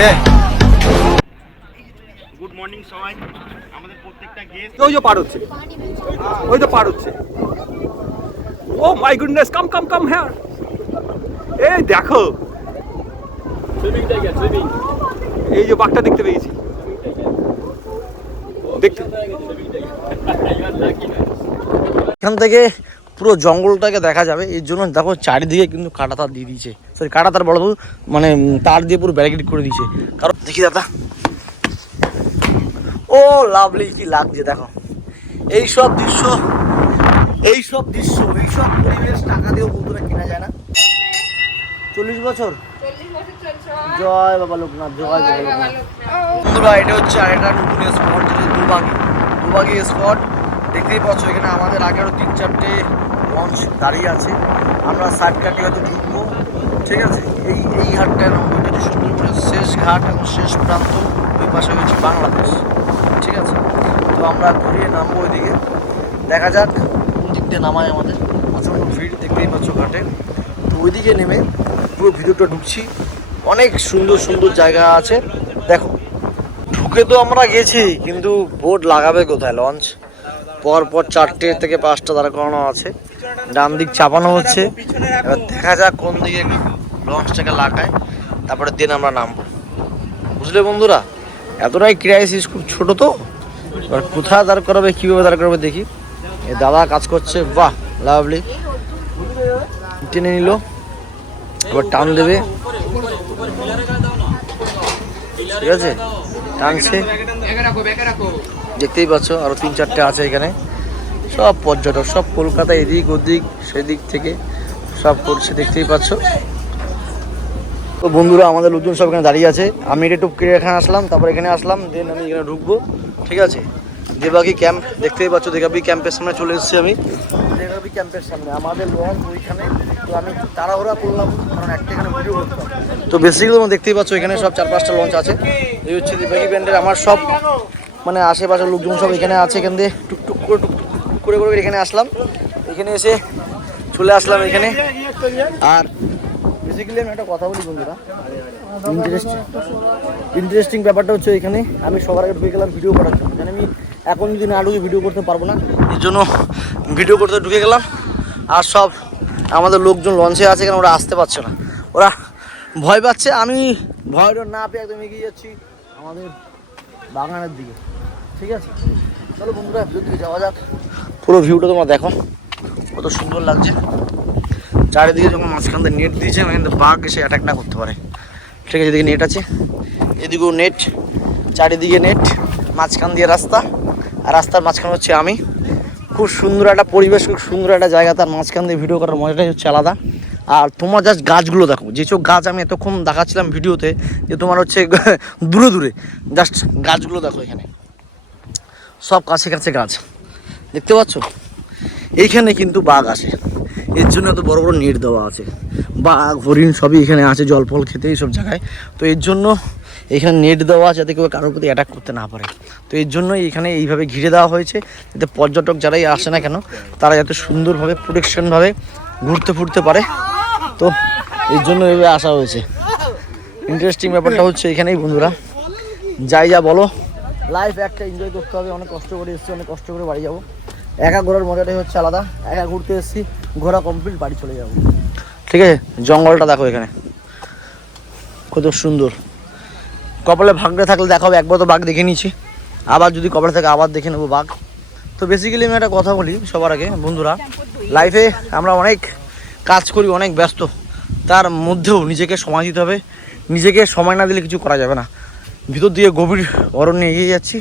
রে। Good morning সবাই, আমাদের প্রত্যেকটা গেস্ট ওই যে পার হচ্ছে, ওই তো পার হচ্ছে। Oh my goodness, come come come here. এই দেখো, এই যে বাঘটা দেখতে পেয়েছি, দেখতে এখান থেকে পুরো জঙ্গলটাকে দেখা যাবে। এর জন্য দেখো চারিদিকে কিন্তু কাঁটাতার দিয়ে দিয়েছে, সরি কাঁটাতার বড় মানে তার দিয়ে পুরো ব্যারিকেড করে দিয়েছে। কারণ দেখি দাদা, ও লাভলি, কি লাগছে দেখো এইসব দৃশ্য, এইসব পরিবেশ টাকা দিয়েও বন্ধুরা কেনা যায় না। 40 বছর, জয় বাবা লোকনাথ, জয় বাবা লোকনাথ। বন্ধুরা এটা হচ্ছে আরেকটা নতুন স্পট, যেটা দুবাগি স্পট। দেখতেই পাচ্ছ এখানে আমাদের আগেরও 3-4টে লঞ্চ দাঁড়িয়ে আছে। আমরা সাইড কাটে হয়তো ঢুকবো, ঠিক আছে। এই ঘাটটা হচ্ছে সুন্দরবনের শেষ ঘাট এবং শেষ প্রান্ত। ওই পাশে হচ্ছে বাংলাদেশ, ঠিক আছে। তো আমরা ঘুরিয়ে নামবো ওইদিকে, দেখা যাক কোন দিক দিয়ে নামায় আমাদের। প্রচণ্ড ভিড় দেখতেই পাচ্ছ ঘাটে। তো ওইদিকে নেমে পুরো ভিতরটা ঢুকছি। অনেক সুন্দর সুন্দর জায়গা আছে দেখো। ঢুকে তো আমরা গেছি, কিন্তু বোট লাগাবে কোথায়? লঞ্চ পর 4টে থেকে 5টা দাঁড়া করানো আছে, ডান দিক চাপানো হচ্ছে। এবার দেখা যাক কোন দিকে লঞ্চটাকে লাগায়, তারপরে দিন আমরা নামবো, বুঝলে বন্ধুরা। এতটাই ক্রাইসিস, খুব ছোট তো, এবার কোথায় দাঁড় করাবে, কীভাবে দাঁড় করাবে দেখি। এই দাদা কাজ করছে, বাহ লাভলি। টেনে নিল, এবার টান দেবে, ঠিক আছে, টানছে। দেখতেই পাচ্ছ আরো 3-4টে আছে এখানে। সব পর্যটক, সব কলকাতা এদিক ওদিক সেদিক থেকে সব করছে, দেখতেই পাচ্ছ। তো বন্ধুরা আমাদের লোকজন সব এখানে দাঁড়িয়ে আছে। আমি এটা টুক করে এখানে আসলাম, তারপর এখানে আসলাম, দেন আমি এখানে ঢুকবো, ঠিক আছে। দেবাগি ক্যাম্প দেখতেই পাচ্ছ, দেবাগি ক্যাম্পের সামনে চলে এসেছি আমি। দেবাগি ক্যাম্পের সামনে আমাদের লঞ্চ ওইখানে। তো আমি তাড়াহুড়া করলাম, কারণ একটা এখানে ভিডিও করতাম। তো বেসিক্যালি তোমরা দেখতেই পাচ্ছ এখানে সব 4-5টা লঞ্চ আছে। এই হচ্ছে দেবাগি ব্যান্ডের আমার সব মানে আশেপাশের লোকজন সব এখানে আছে। এখান দিয়ে টুকটুক করে এখানে আসলাম। এখানে এসে চলে আসলাম এখানে। আর বেসিক্যালি আমি একটা কথা বলি বন্ধুরা, ইন্টারেস্টিং ব্যাপারটা হচ্ছে এখানে আমি সবার আগে ঢুকে গেলাম ভিডিও করার জন্য। মানে আমি এখন যদি না ঢুকে ভিডিও করতে পারবো না, এর জন্য ভিডিও করতে ঢুকে গেলাম। আর সব আমাদের লোকজন লঞ্চে আছে, কেন ওরা আসতে পারছে না, ওরা ভয় পাচ্ছে। আমি ভয় না পেয়ে একদম এগিয়ে যাচ্ছি আমাদের বাগানের দিকে, ঠিক আছে। চলো বন্ধুরা ভিডিওর দিকে যাওয়া যাক। পুরো ভিউটা তোমরা দেখো, কত সুন্দর লাগছে। চারিদিকে যখন মাঝখান দিয়ে নেট দিয়েছে, কিন্তু বাঘ এসে অ্যাটাক না করতে পারে, ঠিক আছে। এদিকে নেট আছে, এদিকেও নেট, চারিদিকে নেট, মাঝখান দিয়ে রাস্তা, আর রাস্তার মাঝখানে হচ্ছে আমি। খুব সুন্দর একটা পরিবেশ, খুব সুন্দর একটা জায়গা। তার মাঝখান দিয়ে ভিডিও করার মজাটাই হচ্ছে আলাদা। আর তোমার জাস্ট গাছগুলো দেখো, যেসব গাছ আমি এতক্ষণ দেখাচ্ছিলাম ভিডিওতে, যে তোমার হচ্ছে দূরে দূরে, জাস্ট গাছগুলো দেখো এখানে সব কাছে কাছে গাছ, দেখতে পাচ্ছ। এইখানে কিন্তু বাঘ আসে, এর জন্য এত বড় বড় নেট দেওয়া আছে। বাঘ হরিণ সবই এখানে আছে জল ফল খেতে এইসব জায়গায়। তো এর জন্য এখানে নেট দেওয়া আছে, যাতে কেউ কারোর প্রতি অ্যাটাক করতে না পারে। তো এর জন্যই এখানে এইভাবে ঘিরে দেওয়া হয়েছে, যাতে পর্যটক যারাই আসে না কেন তারা যাতে সুন্দরভাবে প্রোটেকশনভাবে ঘুরতে ফুরতে পারে। তো এর জন্য এইভাবে আসা হয়েছে। ইন্টারেস্টিং ব্যাপারটা হচ্ছে এখানেই বন্ধুরা, যাই যা বলো, লাইফ একটা এনজয় করতে হবে। অনেক কষ্ট করে এসেছি, অনেক কষ্ট করে বাড়ি যাবো। একা ঘোরার মজাটাই হচ্ছে আলাদা। একা ঘুরতে এসেছি, ঘোরা কমপ্লিট, বাড়ি চলে যাবো, ঠিক আছে। জঙ্গলটা দেখো এখানে কত সুন্দর। কপালে ভাগ্যে থাকলে দেখাবো, একবার তো বাঘ দেখে নিয়েছি, আবার যদি কপালে থাকে আবার দেখে নেবো বাঘ। তো বেসিক্যালি আমি একটা কথা বলি সবার আগে বন্ধুরা, লাইফে আমরা অনেক কাজ করি, অনেক ব্যস্ত, তার মধ্যেও নিজেকে সময় দিতে হবে। নিজেকে সময় না দিলে কিছু করা যাবে না। ভিতর দিয়ে গভীর অরণ্যে এগিয়ে যাচ্ছি,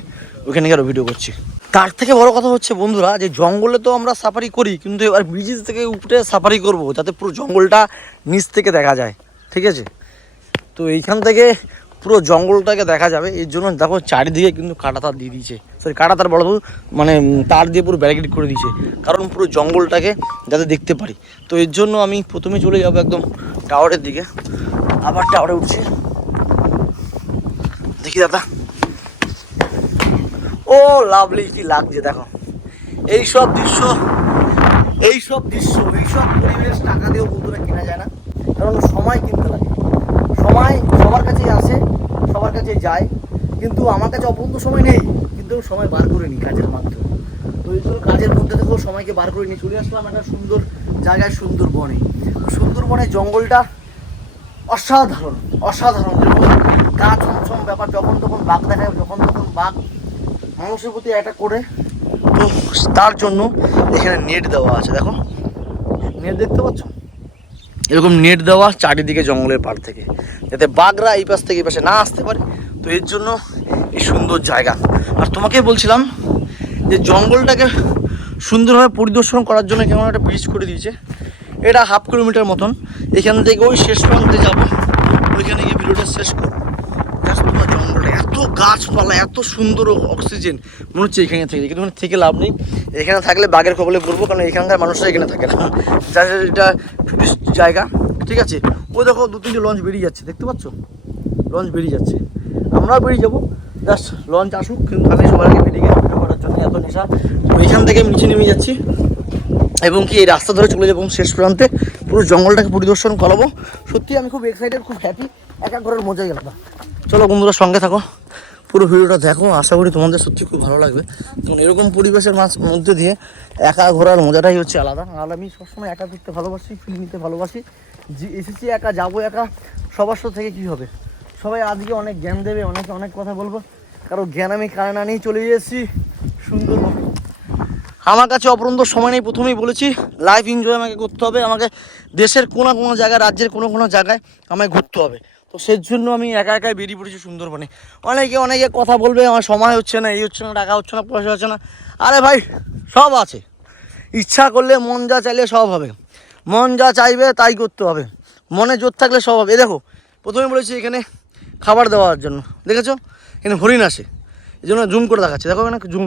ওইখানে গিয়ে ভিডিও করছি। তার থেকে বড় কথা হচ্ছে বন্ধুরা, যে জঙ্গলে তো আমরা সাফারি করি, কিন্তু এবার ব্রিজ থেকে উপরে সাফারি করব, যাতে পুরো জঙ্গলটা নিচ থেকে দেখা যায়, ঠিক আছে। তো এইখান থেকে পুরো জঙ্গলটাকে দেখা যাবে। এর জন্য দেখো চারিদিকে কিন্তু কাঁটাতার দিয়ে দিয়েছে, সরি কাঁটাতার বড় মানে তার দিয়ে পুরো ব্যারিকেড করে দিয়েছে, কারণ পুরো জঙ্গলটাকে যাতে দেখতে পারি। তো এর জন্য আমি প্রথমে চলে যাবো একদম টাওয়ারের দিকে। আবার টাওয়ারে উঠছি, দেখি দাদা, ও লাভলি, কি লাগছে দেখো এইসব দৃশ্য, এইসব পরিবেশ টাকা দিয়েও বন্ধুরা কেনা যায় না, কারণ সময় কিনতে লাগে। সময় সবার কাছেই আছে, আমার কাছে যায়, কিন্তু আমার কাছে অপূর্ণ সময় নেই, কিন্তু সময় বার করে নিই কাজের মাধ্যমে। তো এই জন্য কাজের মধ্যে থেকেও সময়কে বার করে নিয়ে চলে আসলাম একটা সুন্দর জায়গায়, সুন্দরবনে। সুন্দরবনের জঙ্গলটা অসাধারণ অসাধারণ, যেরকম গা ছমছম ব্যাপার, যখন তখন বাঘ দেখায়, যখন তখন বাঘ মানুষের প্রতি অ্যাটাক করে। তো তার জন্য এখানে নেট দেওয়া আছে, দেখো নেট দেখতে পাচ্ছ, এরকম নেট দেওয়া চারিদিকে জঙ্গলের পাড় থেকে, যাতে বাঘরা এই পাশ থেকে এই পাশে না আসতে পারে। তো এর জন্য এই সুন্দর জায়গা। আর তোমাকে বলছিলাম যে জঙ্গলটাকে সুন্দরভাবে পরিদর্শন করার জন্য কেমন একটা ব্রিজ করে দিয়েছে, এটা 1/2 কিলোমিটার মতন। এখান থেকে ওই শেষ প্রান্তে যাবো, ওইখানে গিয়ে ভিডিওটা শেষ করবো। জাস্ট তোমার জঙ্গলটা এত গাছপালা, এত সুন্দর অক্সিজেন, মনে হচ্ছে এখানে থেকে, কিন্তু থেকে লাভ নেই। এখানে থাকলে বাঘের কবলে পড়বো, কারণ এখানকার মানুষরা এখানে থাকে না, যাদের এটা টুরিস্ট জায়গা। ঠিক আছে, ওই দেখো 2-3টে লঞ্চ বেরিয়ে যাচ্ছে, দেখতে পাচ্ছ, লঞ্চ বেরিয়ে যাচ্ছে, আমরাও বেরিয়ে যাবো। জাস্ট লঞ্চ আসুক, কিন্তু আমি সবার আগে বেরিয়ে গেছি ভিডিও করার জন্য, এত নেশা। তো এখান থেকে নিচে নেমে যাচ্ছি এবং কি এই রাস্তা ধরে চলে যাবো শেষ প্রান্তে, পুরো জঙ্গলটাকে পরিদর্শন করাবো। সত্যি আমি খুব এক্সাইটেড, খুব হ্যাপি, একা ঘরের মজাই আলাদা। চলো বন্ধুরা, সঙ্গে থাকো, পুরো ভিডিওটা দেখো, আশা করি তোমাদের সত্যি খুব ভালো লাগবে। কারণ এরকম পরিবেশের মধ্যে দিয়ে একা ঘোরার মজাটাই হচ্ছে আলাদা। আর আমি সবসময় একা ঘুরতে ভালোবাসি, ফিল নিতে ভালোবাসি। যে এসেছি একা, যাবো একা, সবার সাথে থেকে কী হবে, সবাই আজকে অনেক জ্ঞান দেবে, অনেকে অনেক কথা বলবো, কারণ জ্ঞান আমি কারণ নিয়েই চলে এসেছি সুন্দরবন। আমার কাছে অপরন্ত সময় নেই, প্রথমেই বলেছি, লাইফ এনজয় আমাকে করতে হবে, আমাকে দেশের কোনো জায়গায়, রাজ্যের কোনো জায়গায় আমায় ঘুরতে হবে। তো সেই জন্য আমি একা একাই বেরিয়ে পড়েছি সুন্দরবনে। অনেকে কথা বলবে আমার সময় হচ্ছে না, এই হচ্ছে না, টাকা হচ্ছে না, পয়সা হচ্ছে না। আরে ভাই, সব আছে, ইচ্ছা করলে, মন যা চাইলে সব হবে, মন যা চাইবে তাই করতে হবে, মনে জোর থাকলে সব হবে। দেখো, প্রথমে বলেছি এখানে খাবার দেওয়ার জন্য, দেখেছো এখানে হরিণ আসে, এই জন্য জুম করে দেখাচ্ছে, দেখো এখানে জুম,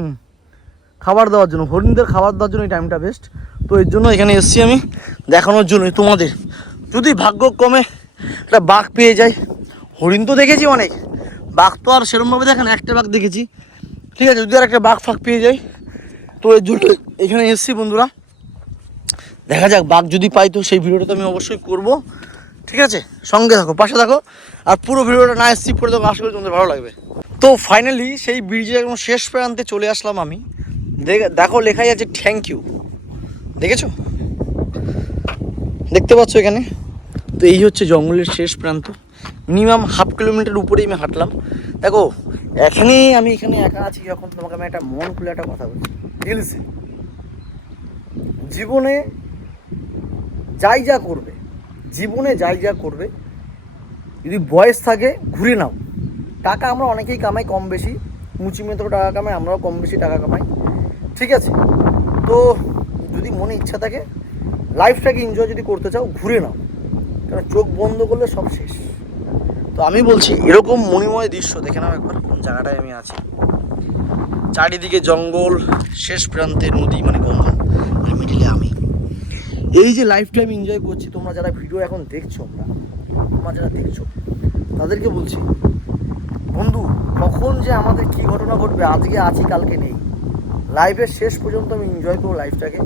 খাবার দেওয়ার জন্য, হরিণদের খাবার দেওয়ার জন্য এই টাইমটা বেস্ট। তো এর জন্য এখানে এসেছি আমি দেখানোর জন্য তোমাদের, যদি ভাগ্যক্রমে একটা বাঘ পেয়ে যায়। হরিণ তো দেখেছি অনেক, বাঘ তো আর সেরকমভাবে দেখেন, একটা বাঘ দেখেছি, ঠিক আছে, যদি আর একটা বাঘ ফাঁক পেয়ে যায়। তো এর জন্য এখানে এসেছি বন্ধুরা, দেখা যাক বাঘ যদি পাই তো সেই ভিডিওটা তো আমি অবশ্যই করব। ঠিক আছে, সঙ্গে থাকো, পাশে থাকো, আর পুরো ভিডিওটা না স্কিপ করে দেখো, আশা করি তোমাদের ভালো লাগবে। তো ফাইনালি সেই ব্রিজের একদম শেষ প্রান্তে চলে আসলাম আমি। দেখো লেখাই আছে থ্যাংক ইউ, দেখেছো, দেখতে পাচ্ছ এখানে। তো এই হচ্ছে জঙ্গলের শেষ প্রান্ত, মিনিমাম 1/2 কিলোমিটার উপরেই আমি হাঁটলাম। দেখো আমি এখানে একা আছি, যখন তোমাকে আমি একটা মন খুলে একটা কথা বলছি, হিলসে জীবনে যাই যা করবে, যদি বয়স থাকে ঘুরে নাও। টাকা আমরা অনেকেই কামাই কম বেশি, মুচি মেতো টাকা কামাই, আমরাও কম বেশি টাকা কামাই, ঠিক আছে। তো যদি মনে ইচ্ছা থাকে, লাইফটাকে এনজয় যদি করতে চাও, ঘুরে নাও, কারণ চোখ বন্ধ করলে সব শেষ। তো আমি বলছি, এরকম মণিময় দৃশ্য দেখে নাও একবার, কোন জায়গাটায় আমি আছি, চারিদিকে জঙ্গল, শেষ প্রান্তে নদী, মানে গঙ্গা, আর মিডিলে আমি। এই যে লাইফটা আমি এনজয় করছি, তোমরা যারা ভিডিও এখন দেখছো, তোমরা যারা দেখছো তাদেরকে বলছি, বন্ধু কখন যে আমাদের কী ঘটনা ঘটবে, আজকে আছি কালকে নেই। লাইফের শেষ পর্যন্ত আমি এনজয় করবো লাইফটাকে,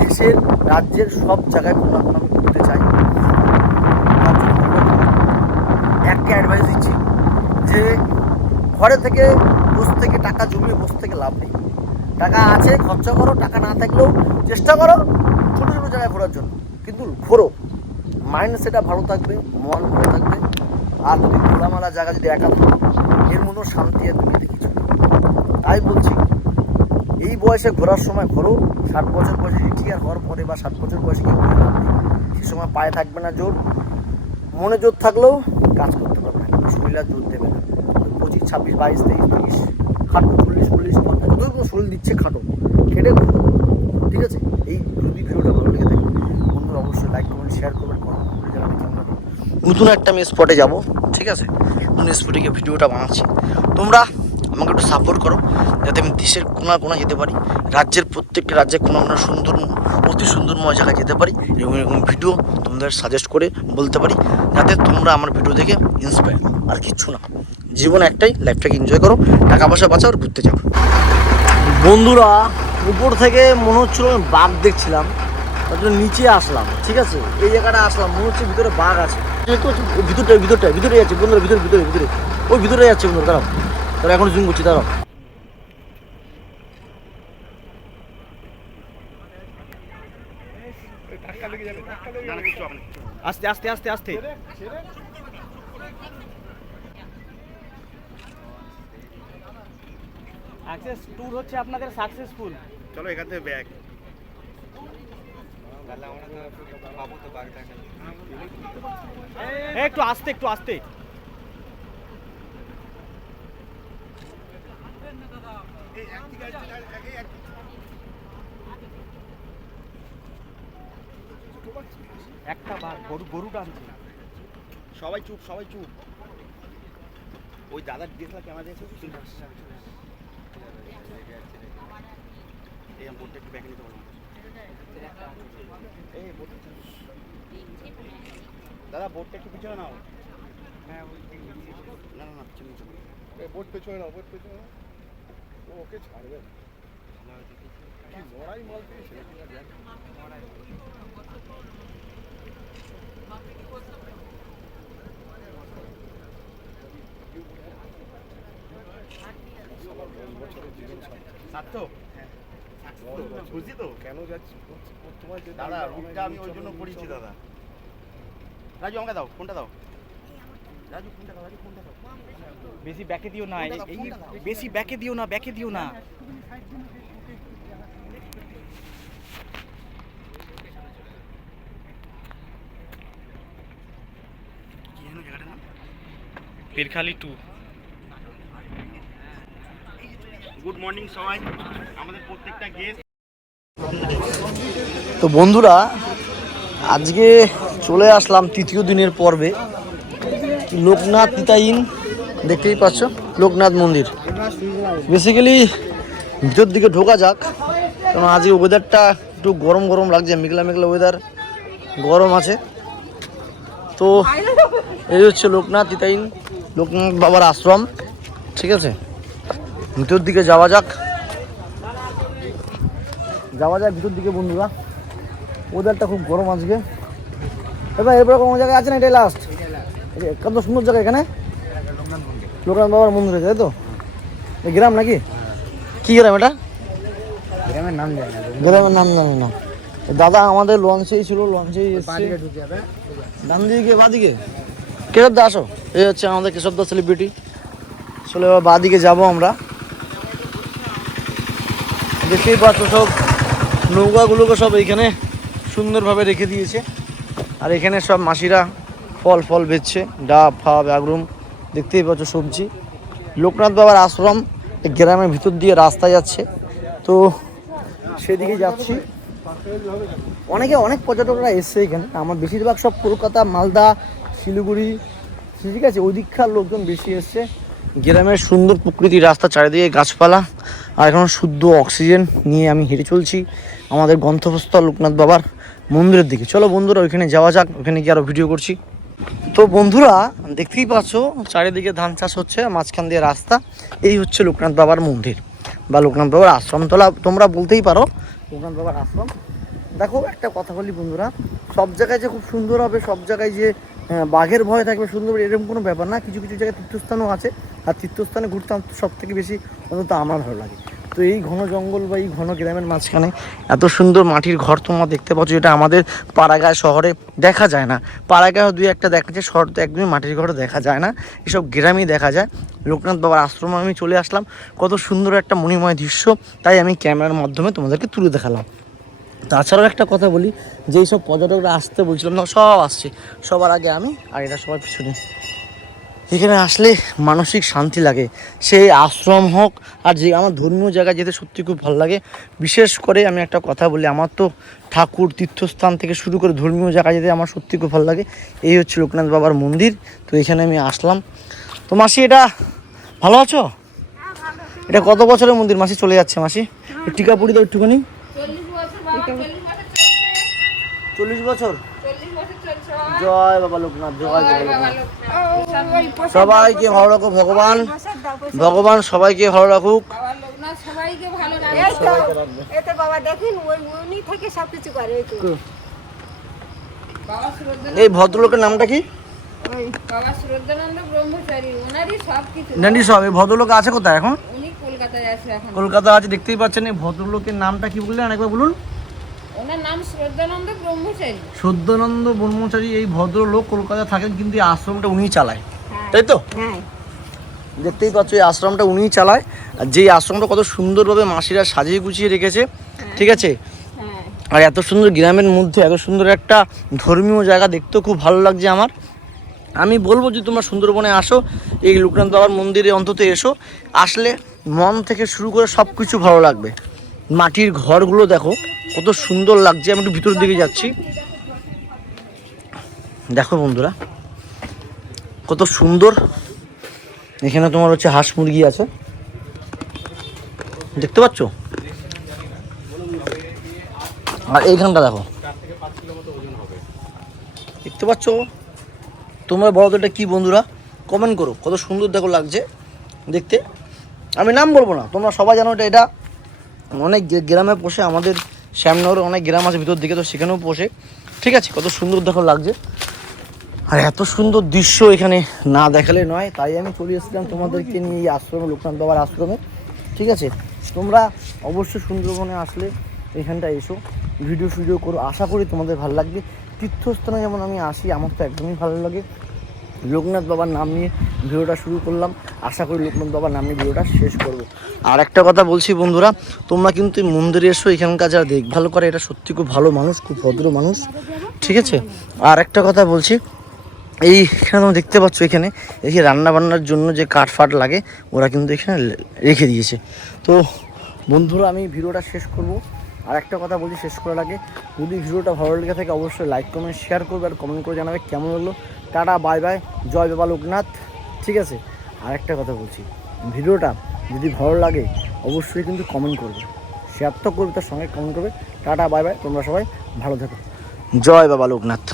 দেশের রাজ্যের সব জায়গায় কোনো না কোনো আমি ঘুরতে চাই। একটা অ্যাডভাইস দিচ্ছি যে ঘরে থেকে বসে থেকে টাকা জমিয়ে বসে থেকে লাভ নেই। টাকা আছে খরচা করো, টাকা না থাকলেও চেষ্টা করো ছোটো ছোটো জায়গায় ঘোরার জন্য, কিন্তু ঘোরো, মাইন্ড সেটা ভালো থাকবে, মন ভালো থাকবে। আর তুমি খোলামেলা জায়গা যদি একা থাকো, এর মতো শান্তি আর দুনিয়াতে কিছু নেই। তাই বলছি, এই বয়সে ঘোরার সময় ঘোরো। 60 বছর বয়সে রিটায়ার হওয়ার পরে বা 60 বছর বয়সে কেউ ঘুরে লাভ নেই, সে সময় পায়ে থাকবে না জোর, মনে জোর থাকলেও কাজ করতে পারবে না, শরীর আর জোর দেবে না। 25, 26, 22, 23, 30 খাটো, 40, 50, 50 কোনো শরীর দিচ্ছে খাটো, খেটে ঘুরো, ঠিক আছে। এই যদি ভিডিওটা ভালো লেগে থাকে বন্ধুরা, অবশ্যই লাইক কমেন্ট শেয়ার করবেন, নতুন একটা আমি স্পটে যাবো, ঠিক আছে, নতুন স্পটে গিয়ে ভিডিওটা বানাচ্ছি। তোমরা আমাকে একটু সাপোর্ট করো, যাতে আমি দেশের কোনা যেতে পারি, রাজ্যের প্রত্যেকটা রাজ্যে কোনো সুন্দর, অতি সুন্দরময় জায়গায় যেতে পারি, এরকম ভিডিও তোমাদের সাজেস্ট করে বলতে পারি, যাতে তোমরা আমার ভিডিও দেখে ইন্সপায়ার। আর কিচ্ছু না, জীবন একটাই, লাইফটাকে এনজয় করো, টাকা পয়সা বাঁচাও আর ঘুরতে যাও। বন্ধুরা উপর থেকে মনে হচ্ছিল আমি বাঘ দেখছিলাম, তার জন্য নিচে আসলাম, ঠিক আছে? এই জায়গাটা আসলাম, মনে হচ্ছে ভিতরে বাঘ আছে। ভিতরে যাচ্ছে বন্ধুরা, ভিতরে ওই ভিতরে যাচ্ছে বন্ধুরা। দাঁড়াও তারা এখন জুম করছি, দাঁড়াও। আস্তে আস্তে আস্তে আস্তে। অ্যাক্সেস ট্যুর হচ্ছে আপনাদের সাকসেসফুল। চলো এখান থেকে ব্যাগ। একটু আস্তে একটু আস্তে। একটা বার গরু টানছে। সবাই চুপ, সবাই চুপ। ওই দাদার দেখলা ক্যামেরা দিয়েছে। এই বোটটা একটু ব্যাগ নিতে বললাম। এই বোটটা দাদা, বোটটা একটু পিছনে নাও। হ্যাঁ না না না, পিছনে চলো। বোট পেছনে নাও, বোট পেছনে নাও। ও ওকে ছাড়বে না। কি লড়াই মাল পেয়েছে বুঝছি তো কেন যাচ্ছি তোমার যে দাদা, রুটটা আমি ওই জন্য করেছি দাদা। রাজু আমাকে দাও, ফোনটা দাও। রাজু ফোনটা দাও, রাজু ফোনটা দাও। বেশি ব্যাকে দিও না, এই বেশি ব্যাকে দিও না, ব্যাকে দিও না। কি জানো জায়গাটার নাম? পীরখালি 2। গুড মর্নিং সবাই, আমাদের প্রত্যেকটা গেস্ট। তো বন্ধুরা, আজকে চলে আসলাম তৃতীয় দিনের পর্বে। লোকনাথ তিতাইন দেখতেই পাচ্ছ, লোকনাথ মন্দির। বেসিক্যালি ভিতর দিকে ঢোকা যাক, কারণ আজকে ওয়েদারটা একটু গরম গরম লাগছে, মেঘলা মেঘলা ওয়েদার, গরম আছে। তো এই হচ্ছে লোকনাথ তিতাইন, লোকনাথ বাবার আশ্রম, ঠিক আছে? ভিতর দিকে যাওয়া যাক ভিতর দিকে বন্ধুরা। ওয়েদারটা খুব গরম আজকে। এবার এরপরে কোনো জায়গায় আছে না? এটাই লাস্ট। কত সুন্দর জায়গা এখানে, লোকনাথ বাবার মন্দির আছে, তাই তো? গ্রাম নাকি? কি গ্রাম এটা? গ্রামের নাম জানি না। দাদা আমাদের লঞ্চেই ছিল, লঞ্চেই এসছে। ডান দিকে বাদিকে কেশব দা আসো। এই হচ্ছে আমাদের কেশব দা সেলিব্রিটি। চলে এবার বাদিকে যাবো আমরা। দেখতেই পাচ্ছ সব নৌকাগুলোকে সব এইখানে সুন্দরভাবে রেখে দিয়েছে। আর এখানে সব মাসিরা ফল বেচছে, ডাব ফাব আগরুম, দেখতেই পাচ্ছ সবজি। লোকনাথ বাবার আশ্রম গ্রামের ভিতর দিয়ে রাস্তা যাচ্ছে, তো সেদিকে যাচ্ছি। অনেক পর্যটকরা এসছে এখানে। আমার বেশিরভাগ সব কলকাতা, মালদা, শিলিগুড়ি, ঠিক আছে, ওই দিককার লোকজন বেশি এসছে। গ্রামের সুন্দর প্রকৃতির রাস্তা, চারিদিকে গাছপালা, আর এখন শুদ্ধ অক্সিজেন নিয়ে আমি হেঁটে চলছি আমাদের গন্তব্যস্থল লোকনাথ বাবার মন্দিরের দিকে। চলো বন্ধুরা ওইখানে যাওয়া যাক, ওখানে গিয়ে আরও ভিডিও করছি। তো বন্ধুরা দেখতেই পাচ্ছ চারিদিকে ধান চাষ হচ্ছে, মাঝখান দিয়ে রাস্তা। এই হচ্ছে লোকনাথ বাবার মন্দির বা লোকনাথ বাবার আশ্রম, তোমরা বলতেই পারো লোকনাথ বাবার আশ্রম। দেখো একটা কথা বলি বন্ধুরা, সব জায়গায় যে খুব সুন্দর হবে, সব জায়গায় যে বাঘের ভয় থাকবে সুন্দর, এরকম কোনো ব্যাপার না। কিছু কিছু জায়গায় তীর্থস্থানও আছে, আর তীর্থস্থানে ঘুরতে আমার সব থেকে বেশি অন্তত আমার ভালো লাগে। তো এই ঘন জঙ্গল বা এই ঘন গ্রামের মাঝখানে এত সুন্দর মাটির ঘর তোমরা দেখতে পাচ্ছ, যেটা আমাদের পাড়াগাঁয় শহরে দেখা যায় না। পাড়াগাঁয় দুই একটা দেখা যায়, শহর তো একদমই মাটির ঘর দেখা যায় না, এসব গ্রামেই দেখা যায়। লোকনাথ বাবার আশ্রমে আমি চলে আসলাম, কত সুন্দর একটা মণিময় দৃশ্য, তাই আমি ক্যামেরার মাধ্যমে তোমাদেরকে তুলে দেখালাম। তাছাড়াও একটা কথা বলি, যেই সব পর্যটকরা আসতে বলছিলাম না, সব আসছে, সবার আগে আমি, আর এটা সবার পিছনে। এখানে আসলে মানসিক শান্তি লাগে, সেই আশ্রম হোক আর যে আমার ধর্মীয় জায়গায় যেতে সত্যি খুব ভালো লাগে। বিশেষ করে আমি একটা কথা বলি, আমার তো ঠাকুর তীর্থস্থান থেকে শুরু করে ধর্মীয় জায়গায় যেতে আমার সত্যি খুব ভালো লাগে। এই হচ্ছে লোকনাথ বাবার মন্দির, তো এখানে আমি আসলাম। তো মাসি এটা ভালো আছো? এটা কত বছরের মন্দির মাসি? চলে যাচ্ছে মাসি, টিকা পড়ি দাও একটুখানি। 40 বছর। জয় বাবা লোকনাথ, জয় বাবা লোকনাথ। সবাইকে ভালো রাখো ভগবান, ভগবান সবাইকে ভালো রাখুক। সবাইকে ভালো লাগে। এই তো এতে বাবা দেখেন উনি থেকে সবকিছু করে এই তো বাবা শ্রদ্ধা এই ভদ্রলোকের নামটা কি? বাবা শ্রদ্ধানন্দ ব্রহ্মচারী, ওনারই সব কিছু। জানি সব। এই ভদ্রলোক আছে কোথায় এখন? উনি কলকাতায় আছে এখন। কলকাতা আছে, দেখতেই পাচ্ছেন। এই ভদ্রলোকের নামটা কি বললেন আরেকবার বলুন? ওনার নাম শ্রদ্ধানন্দ ব্রহ্মচারী। সদ্যানন্দ ব্রহ্মচারী। এই ভদ্রলোক কলকাতা থাকেন, কিন্তু এই আশ্রমটা উনিই চালায়, তাই তো? হ্যাঁ দেখতেই পাচ্ছ এই আশ্রমটা উনিই চালায়। আর যেই আশ্রমটা কত সুন্দরভাবে মাসিরা সাজিয়ে গুছিয়ে রেখেছে, ঠিক আছে? হ্যাঁ আর এত সুন্দর গ্রামের মধ্যে এত সুন্দর একটা ধর্মীয় জায়গা দেখতেও খুব ভালো লাগছে আমার। আমি বলবো যে তোমরা সুন্দরবনে আসো, এই লোকনাথ বাবার মন্দিরে অন্তত এসো। আসলে মন থেকে শুরু করে সব কিছু ভালো লাগবে। মাটির ঘরগুলো দেখো কত সুন্দর লাগছে। আমি একটু ভিতরের দিকে যাচ্ছি, দেখো বন্ধুরা কত সুন্দর। এখানে তোমার হচ্ছে হাঁস মুরগি আছে, দেখতে পাচ্ছ? আর এইখানটা দেখো, দেখতে পাচ্ছ? তোমরা বলো তো এটা কী বন্ধুরা? কমেন্ট করো। কত সুন্দর দেখো লাগছে দেখতে। আমি নাম বলবো না, তোমরা সবাই জানো এটা। এটা অনেক গ্রামে পোষে, আমাদের শ্যামনগরে অনেক গ্রাম আছে ভিতর দিকে, তো সেখানেও পোষে, ঠিক আছে? কত সুন্দর দেখো লাগছে। আর এত সুন্দর দৃশ্য এখানে না দেখালে নয়, তাই আমি চলে এসেছিলাম তোমাদেরকে নিয়ে এই আশ্রমে, লোকনাথ বাবার আশ্রমে, ঠিক আছে? তোমরা অবশ্যই সুন্দরবনে আসলে এখানটা এসো, ভিডিও করো। আশা করি তোমাদের ভালো লাগবে। তীর্থস্থানে যেমন আমি আসি, আমার তো একদমই ভালো লাগে। লোকনাথ বাবার নাম নিয়ে ভিডিওটা শুরু করলাম, আশা করি লোকনাথ বাবার নাম নিয়ে ভিডিওটা শেষ করব। আর একটা কথা বলছি বন্ধুরা, তোমরা কিন্তু এই মন্দিরে এসো, এখানকার যারা দেখভাল করে এটা সত্যি খুব ভালো মানুষ, খুব ভদ্র মানুষ, ঠিক আছে? আর একটা কথা বলছি, এইখানে তোমরা দেখতে পাচ্ছ, এখানে এই রান্না বান্নার জন্য যে কাঠ ফাট লাগে ওরা কিন্তু এখানে রেখে দিয়েছে। তো বন্ধুরা আমি ভিডিওটা শেষ করব। আর একটা কথা বলছি শেষ করার আগে, যদি ভিডিওটা ভালো লেগে থাকে অবশ্যই লাইক কমেন্ট শেয়ার করবে, আর কমেন্ট করে জানাবে কেমন হলো। টাটা, বাই বাই, জয় বাবা লোকনাথ, ঠিক আছে? আর একটা কথা বলছি, ভিডিওটা যদি ভালো লাগে অবশ্যই কিন্তু কমেন্ট করবে, শেয়ার তো করবে, তার সঙ্গে কমেন্ট করবে। টাটা, বাই বাই, তোমরা সবাই ভালো থেকো। জয় বাবা লোকনাথ।